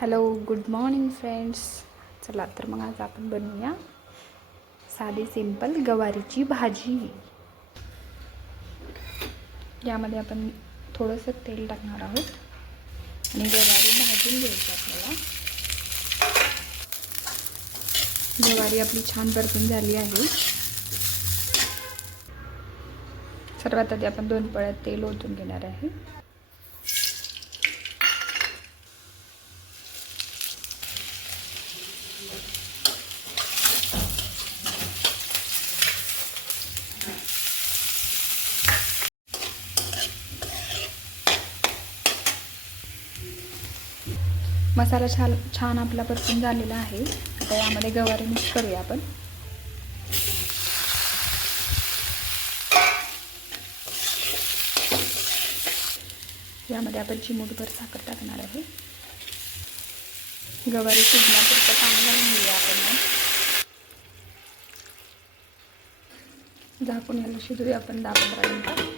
Hello good morning friends. चला तर मग आज आपण बनवूया साधी सिंपल गवारीची भाजी. यामध्ये आपण थोडंसं तेल टाकणार आहोत आणि गवारी भाजून घ्यायची आपल्याला. गवारी आपली छान परतून झाली आहे. सर्वात आधी आपण 2 पळ्यात तेल ओतून घेणार आहे. मसाला छान आपला परतून झालेला आहे. आता यामध्ये गवारी मिक्स करूया आपण. यामध्ये आपण चिमूटभर साखर टाकणार आहे. गवारी शिजण्यापुरतं पाणी घालून घेऊया आपण. झाकून याला शिजूया आपण 10-15 मिनिटं.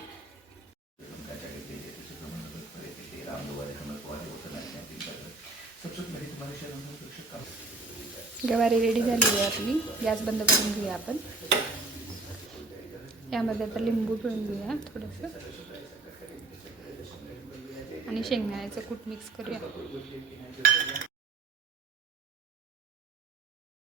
गवारी रेडी झाली आहे आपली. गॅस बंद करून घेऊया आपण. यामध्ये आता लिंबू पिळून घेऊया थोडंसं आणि शेंगदाण्याचं कूट मिक्स करूया.